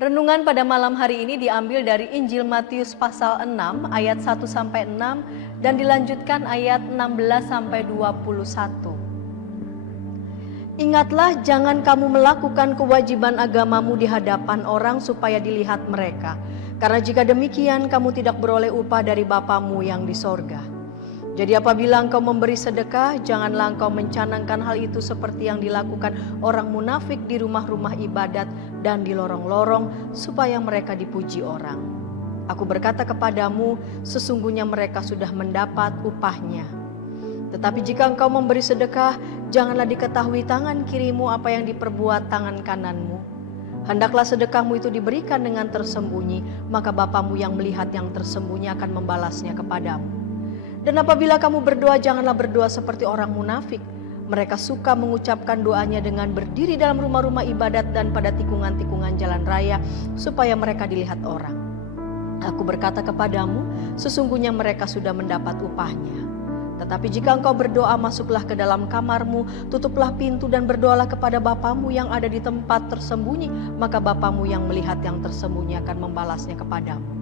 Renungan pada malam hari ini diambil dari Injil Matius pasal 6 ayat 1-6 dan dilanjutkan ayat 16-21. Ingatlah, jangan kamu melakukan kewajiban agamamu di hadapan orang supaya dilihat mereka. Karena jika demikian kamu tidak beroleh upah dari Bapamu yang di sorga. Jadi apabila engkau memberi sedekah, janganlah engkau mencanangkan hal itu seperti yang dilakukan orang munafik di rumah-rumah ibadat dan di lorong-lorong supaya mereka dipuji orang. Aku berkata kepadamu, sesungguhnya mereka sudah mendapat upahnya. Tetapi jika engkau memberi sedekah, janganlah diketahui tangan kirimu apa yang diperbuat tangan kananmu. Hendaklah sedekahmu itu diberikan dengan tersembunyi, maka Bapamu yang melihat yang tersembunyi akan membalasnya kepadamu. Dan apabila kamu berdoa, janganlah berdoa seperti orang munafik. Mereka suka mengucapkan doanya dengan berdiri dalam rumah-rumah ibadat dan pada tikungan-tikungan jalan raya, supaya mereka dilihat orang. Aku berkata kepadamu, sesungguhnya mereka sudah mendapat upahnya. Tetapi jika engkau berdoa, masuklah ke dalam kamarmu, tutuplah pintu dan berdoalah kepada Bapamu yang ada di tempat tersembunyi, maka Bapamu yang melihat yang tersembunyi akan membalasnya kepadamu.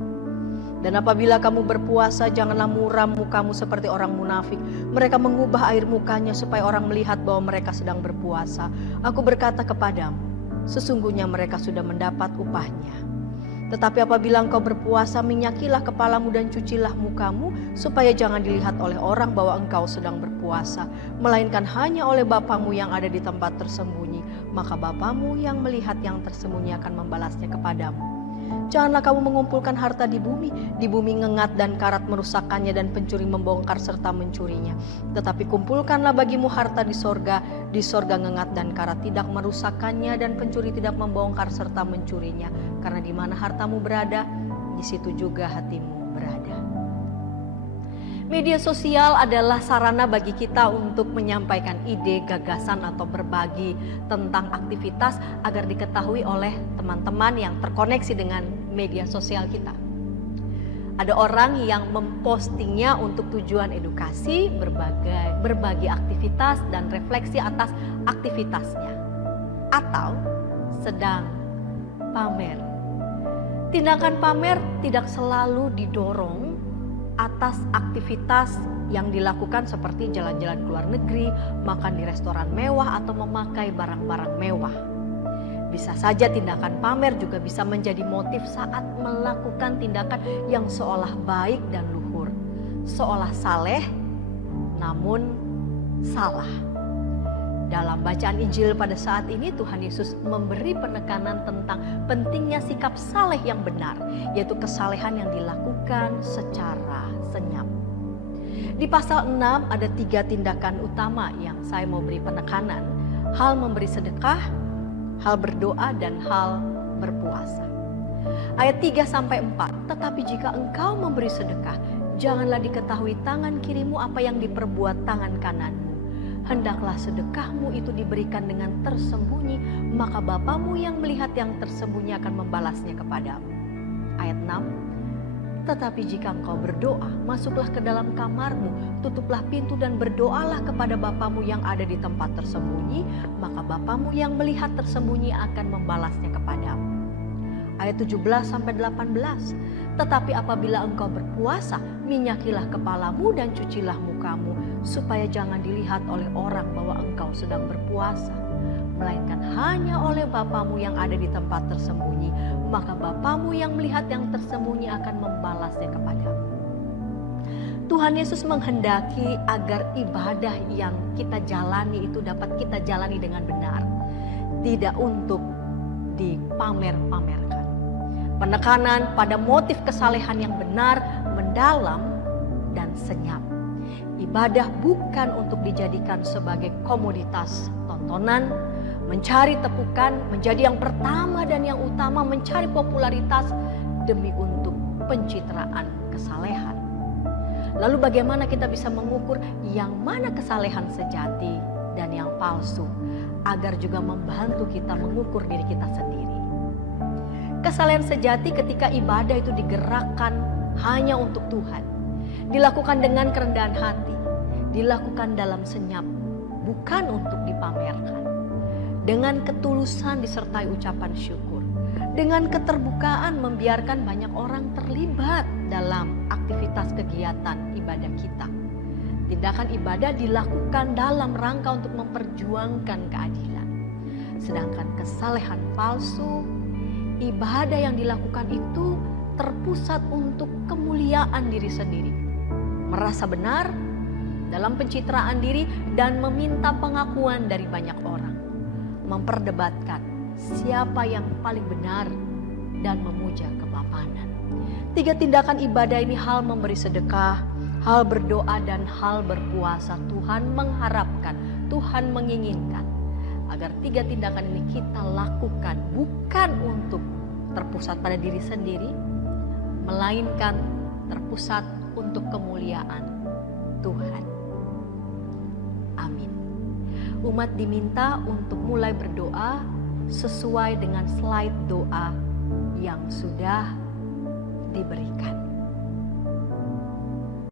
Dan apabila kamu berpuasa, janganlah muram mukamu seperti orang munafik. Mereka mengubah air mukanya supaya orang melihat bahwa mereka sedang berpuasa. Aku berkata kepadamu, sesungguhnya mereka sudah mendapat upahnya. Tetapi apabila engkau berpuasa, minyakilah kepalamu dan cucilah mukamu, supaya jangan dilihat oleh orang bahwa engkau sedang berpuasa, melainkan hanya oleh Bapamu yang ada di tempat tersembunyi. Maka Bapamu yang melihat yang tersembunyi akan membalasnya kepadamu. Janganlah kamu mengumpulkan harta di bumi ngengat dan karat merusakkannya dan pencuri membongkar serta mencurinya. Tetapi kumpulkanlah bagimu harta di sorga ngengat dan karat tidak merusakkannya dan pencuri tidak membongkar serta mencurinya. Karena di mana hartamu berada, di situ juga hatimu berada. Media sosial adalah sarana bagi kita untuk menyampaikan ide, gagasan, atau berbagi tentang aktivitas agar diketahui oleh teman-teman yang terkoneksi dengan media sosial kita. Ada orang yang mempostingnya untuk tujuan edukasi, berbagi aktivitas dan refleksi atas aktivitasnya, atau sedang pamer. Tindakan pamer tidak selalu didorong atas aktivitas yang dilakukan seperti jalan-jalan ke luar negeri, makan di restoran mewah, atau memakai barang-barang mewah. Bisa saja tindakan pamer juga bisa menjadi motif saat melakukan tindakan yang seolah baik dan luhur, seolah saleh namun salah. Dalam bacaan Injil pada saat ini Tuhan Yesus memberi penekanan tentang pentingnya sikap saleh yang benar, yaitu kesalehan yang dilakukan secara senyap. Di pasal 6 ada 3 tindakan utama yang saya mau beri penekanan: hal memberi sedekah, hal berdoa, dan hal berpuasa. Ayat 3-4, tetapi jika engkau memberi sedekah, janganlah diketahui tangan kirimu apa yang diperbuat tangan kananmu. Hendaklah sedekahmu itu diberikan dengan tersembunyi, maka Bapamu yang melihat yang tersembunyi akan membalasnya kepadamu. Ayat 6, tetapi jika engkau berdoa, masuklah ke dalam kamarmu, tutuplah pintu dan berdoalah kepada Bapamu yang ada di tempat tersembunyi, maka Bapamu yang melihat tersembunyi akan membalasnya kepadamu. Ayat 17-18, tetapi apabila engkau berpuasa, minyakilah kepalamu dan cucilah mukamu, supaya jangan dilihat oleh orang bahwa engkau sedang berpuasa, melainkan hanya oleh Bapamu yang ada di tempat tersembunyi, maka Bapamu yang melihat yang tersembunyi akan membalasnya kepadamu. Tuhan Yesus menghendaki agar ibadah yang kita jalani itu dapat kita jalani dengan benar, tidak untuk dipamer-pamerkan. Penekanan pada motif kesalehan yang benar, mendalam, dan senyap. Ibadah bukan untuk dijadikan sebagai komoditas tontonan, mencari tepukan, menjadi yang pertama dan yang utama, mencari popularitas demi untuk pencitraan kesalehan. Lalu bagaimana kita bisa mengukur yang mana kesalehan sejati dan yang palsu, agar juga membantu kita mengukur diri kita sendiri. Kesalehan sejati ketika ibadah itu digerakkan hanya untuk Tuhan, dilakukan dengan kerendahan hati, dilakukan dalam senyap, bukan untuk dipamerkan, dengan ketulusan disertai ucapan syukur, dengan keterbukaan membiarkan banyak orang terlibat dalam aktivitas kegiatan ibadah kita. Tindakan ibadah dilakukan dalam rangka untuk memperjuangkan keadilan. Sedangkan kesalehan palsu, ibadah yang dilakukan itu terpusat untuk kemuliaan diri sendiri, merasa benar dalam pencitraan diri dan meminta pengakuan dari banyak orang, memperdebatkan siapa yang paling benar dan memuja kepapanan. 3 tindakan ibadah ini, hal memberi sedekah, hal berdoa, dan hal berpuasa, Tuhan mengharapkan, Tuhan menginginkan agar 3 tindakan ini kita lakukan bukan untuk terpusat pada diri sendiri, melainkan terpusat untuk kemuliaan Tuhan. Amin. Umat diminta untuk mulai berdoa sesuai dengan slide doa yang sudah